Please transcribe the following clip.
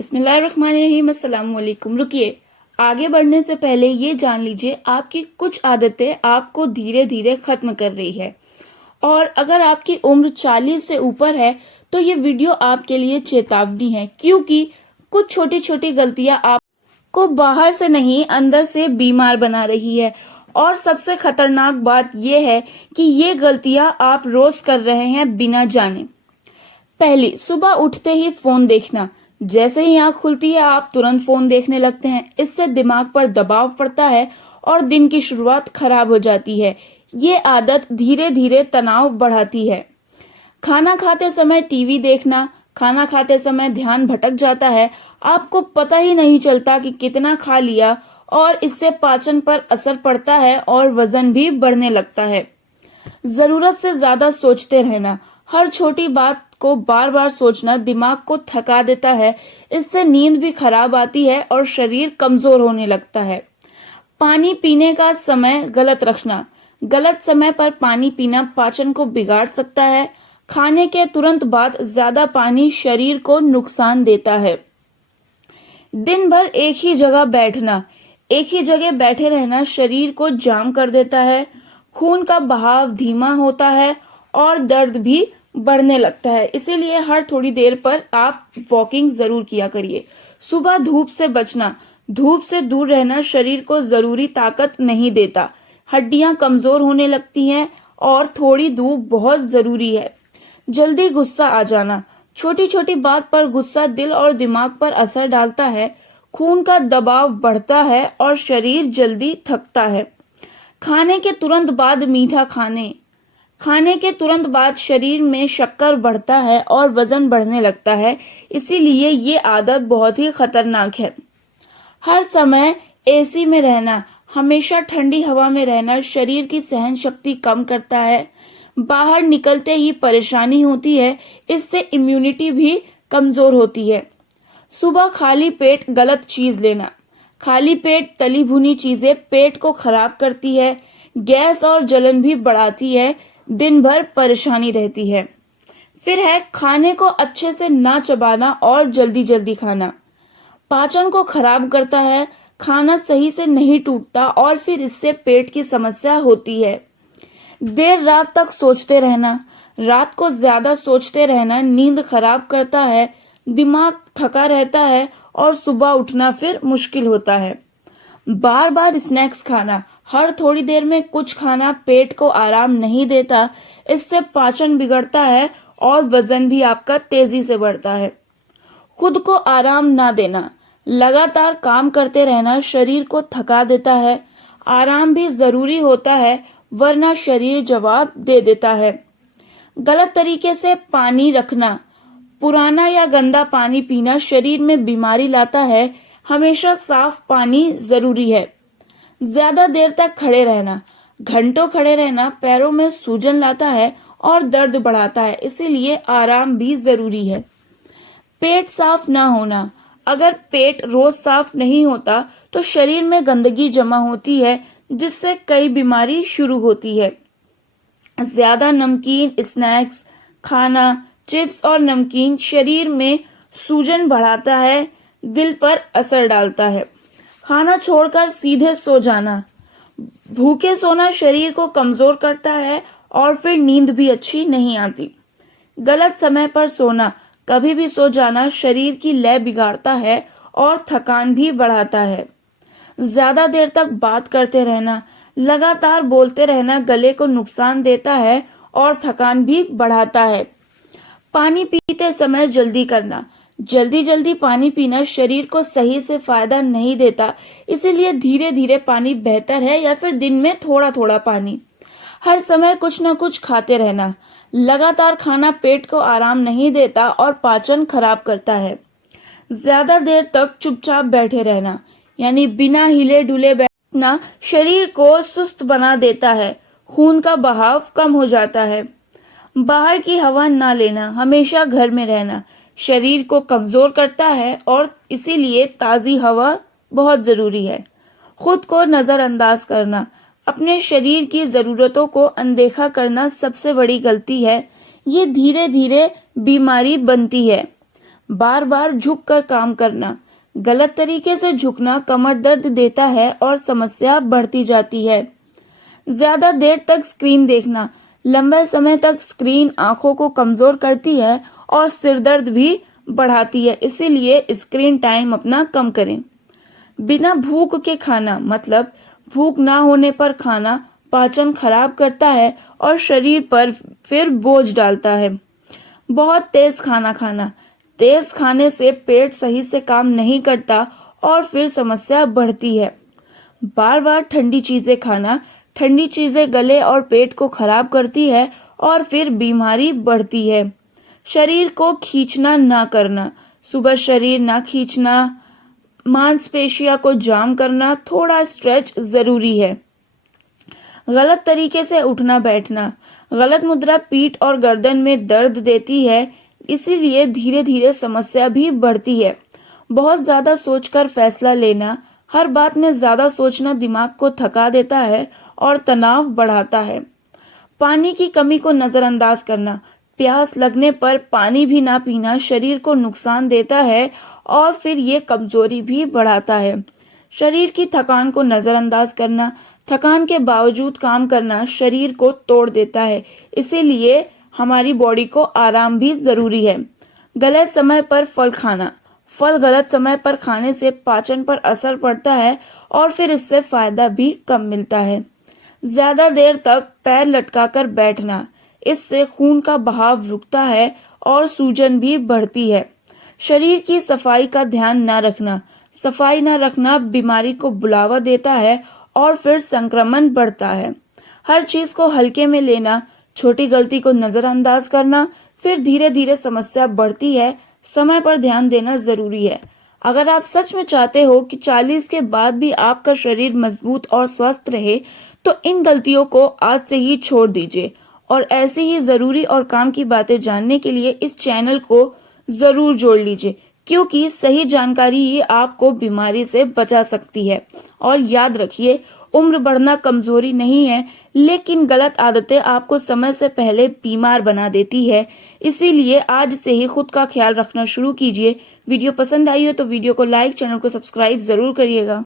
बिस्मिल्लाहिर्रहमानिर्रहीम। अस्सलाम वालेकुम। रुकिए, आगे बढ़ने से पहले ये जान लीजिए आपकी कुछ आदतें आपको धीरे धीरे खत्म कर रही है। और अगर आपकी उम्र 40 से ऊपर है तो ये वीडियो आपके लिए चेतावनी है, क्योंकि कुछ छोटी छोटी गलतियां आपको बाहर से नहीं अंदर से बीमार बना रही है। और सबसे खतरनाक बात यह है कि ये गलतियां आप रोज कर रहे हैं बिना जाने। पहली, सुबह उठते ही फोन देखना। जैसे ही आंख खुलती है आप तुरंत फोन देखने लगते हैं। इससे दिमाग पर दबाव पड़ता है और दिन की शुरुआत खराब हो जाती है। ये आदत धीरे धीरे तनाव बढ़ाती है। खाना खाते समय टीवी देखना। खाना खाते समय ध्यान भटक जाता है, आपको पता ही नहीं चलता कि कितना खा लिया, और इससे पाचन पर असर पड़ता है और वजन भी बढ़ने लगता है। जरूरत से ज्यादा सोचते रहना। हर छोटी बात को बार बार सोचना दिमाग को थका देता है। इससे नींद भी खराब आती है और शरीर कमजोर होने लगता है। पानी पीने का समय गलत रखना। गलत समय पर पानी पीना पाचन को बिगाड़ सकता है। खाने के तुरंत बाद ज्यादा पानी शरीर को नुकसान देता है। दिन भर एक ही जगह बैठना। एक ही जगह बैठे रहना शरीर को जाम कर देता है। खून का बहाव धीमा होता है और दर्द भी बढ़ने लगता है। इसीलिए हर थोड़ी देर पर आप वॉकिंग जरूर किया करिए। सुबह धूप से बचना। धूप से दूर रहना शरीर को जरूरी ताकत नहीं देता। हड्डियां कमजोर होने लगती हैं और थोड़ी धूप बहुत जरूरी है। जल्दी गुस्सा आ जाना। छोटी छोटी बात पर गुस्सा दिल और दिमाग पर असर डालता है। खून का दबाव बढ़ता है और शरीर जल्दी थकता है। खाने के तुरंत बाद मीठा खाने के तुरंत बाद शरीर में शक्कर बढ़ता है और वजन बढ़ने लगता है। इसीलिए ये आदत बहुत ही खतरनाक है। हर समय एसी में रहना। हमेशा ठंडी हवा में रहना शरीर की सहन शक्ति कम करता है। बाहर निकलते ही परेशानी होती है। इससे इम्यूनिटी भी कमजोर होती है। सुबह खाली पेट गलत चीज लेना। खाली पेट तली भुनी चीजें पेट को खराब करती है। गैस और जलन भी बढ़ाती है। दिन भर परेशानी रहती है। फिर है खाने को अच्छे से ना चबाना और जल्दी जल्दी खाना। पाचन को खराब करता है। खाना सही से नहीं टूटता और फिर इससे पेट की समस्या होती है। देर रात तक सोचते रहना। रात को ज्यादा सोचते रहना नींद खराब करता है। दिमाग थका रहता है और सुबह उठना फिर मुश्किल होता है। बार बार स्नैक्स खाना। हर थोड़ी देर में कुछ खाना पेट को आराम नहीं देता। इससे पाचन बिगड़ता है और वजन भी आपका तेजी से बढ़ता है। खुद को आराम ना देना। लगातार काम करते रहना शरीर को थका देता है। आराम भी जरूरी होता है, वरना शरीर जवाब दे देता है। गलत तरीके से पानी रखना। पुराना या गंदा पानी पीना शरीर में बीमारी लाता है। हमेशा साफ पानी जरूरी है। ज्यादा देर तक खड़े रहना। घंटों खड़े रहना पैरों में सूजन लाता है और दर्द बढ़ाता है। इसीलिए आराम भी जरूरी है। पेट साफ ना होना। अगर पेट रोज साफ नहीं होता तो शरीर में गंदगी जमा होती है, जिससे कई बीमारी शुरू होती है। ज्यादा नमकीन स्नैक्स खाना, चिप्स और नमकीन शरीर में सूजन बढ़ाता है, दिल पर असर डालता है। खाना छोड़कर सीधे सो जाना। भूखे सोना शरीर को कमजोर करता है और फिर नींद भी अच्छी नहीं आती। गलत समय पर सोना। कभी भी सो जाना शरीर की लय बिगाड़ता है और थकान भी बढ़ाता है। ज्यादा देर तक बात करते रहना। लगातार बोलते रहना गले को नुकसान देता है और थकान भी बढ़ाता है। पानी पीते समय जल्दी करना। जल्दी जल्दी पानी पीना शरीर को सही से फायदा नहीं देता। इसीलिए धीरे धीरे पानी बेहतर है, या फिर दिन में थोड़ा थोड़ा पानी। हर समय कुछ न कुछ खाते रहना। लगातार खाना पेट को आराम नहीं देता और पाचन खराब करता है। ज्यादा देर तक चुपचाप बैठे रहना, यानी बिना हिले डुले बैठना शरीर को सुस्त बना देता है। खून का बहाव कम हो जाता है। बाहर की हवा ना लेना। हमेशा घर में रहना शरीर को कमजोर करता है और इसीलिए ताज़ी हवा बहुत जरूरी है। खुद को नजरअंदाज करना। अपने शरीर की जरूरतों को अनदेखा करना सबसे बड़ी गलती है। ये धीरे धीरे बीमारी बनती है। बार बार झुक कर काम करना, गलत तरीके से झुकना कमर दर्द देता है और समस्या बढ़ती जाती है। ज्यादा देर तक स्क्रीन देखना, लंबे समय तक स्क्रीन आंखों को कमजोर करती है और सिर दर्द भी बढ़ाती है, इसीलिए स्क्रीन टाइम अपना कम करें। बिना भूख के खाना, मतलब भूख ना होने पर खाना पाचन खराब करता है और शरीर पर फिर बोझ डालता है। बहुत तेज खाना खाना, तेज खाने से पेट सही से काम नहीं करता और फिर समस्या बढ़ती है। बार बार ठंडी चीजें खाना, ठंडी चीजें गले और पेट को खराब करती है और फिर बीमारी बढ़ती है। शरीर को खींचना ना करना, सुबह शरीर ना खींचना, मांसपेशियों को जाम करना, थोड़ा स्ट्रेच जरूरी है। गलत तरीके से उठना बैठना, गलत मुद्रा पीठ और गर्दन में दर्द देती है, इसीलिए धीरे धीरे समस्या भी बढ़ती है। बहुत ज्यादा सोचकर फैसला लेना, हर बात में ज्यादा सोचना दिमाग को थका देता है और तनाव बढ़ाता है। पानी की कमी को नजरअंदाज करना, प्यास लगने पर पानी भी ना पीना शरीर को नुकसान देता है और फिर ये कमजोरी भी बढ़ाता है। शरीर की थकान को नजरअंदाज करना, थकान के बावजूद काम करना शरीर को तोड़ देता है, इसीलिए हमारी बॉडी को आराम भी जरूरी है। गलत समय पर फल खाना, फल गलत समय पर खाने से पाचन पर असर पड़ता है और फिर इससे फायदा भी कम मिलता है। ज्यादा देर तक पैर लटकाकर बैठना, इससे खून का बहाव रुकता है और सूजन भी बढ़ती है। शरीर की सफाई का ध्यान न रखना, सफाई न रखना बीमारी को बुलावा देता है और फिर संक्रमण बढ़ता है। हर चीज को हल्के में लेना, छोटी गलती को नजरअंदाज करना, फिर धीरे धीरे समस्या बढ़ती है। समय पर ध्यान देना जरूरी है। अगर आप सच में चाहते हो कि 40 के बाद भी आपका शरीर मजबूत और स्वस्थ रहे, तो इन गलतियों को आज से ही छोड़ दीजिए और ऐसी ही जरूरी और काम की बातें जानने के लिए इस चैनल को जरूर जोड़ लीजिए, क्योंकि सही जानकारी ही आपको बीमारी से बचा सकती है। और याद रखिए, उम्र बढ़ना कमजोरी नहीं है, लेकिन गलत आदतें आपको समय से पहले बीमार बना देती है। इसीलिए आज से ही खुद का ख्याल रखना शुरू कीजिए। वीडियो पसंद आई हो तो वीडियो को लाइक, चैनल को सब्सक्राइब जरूर करिएगा।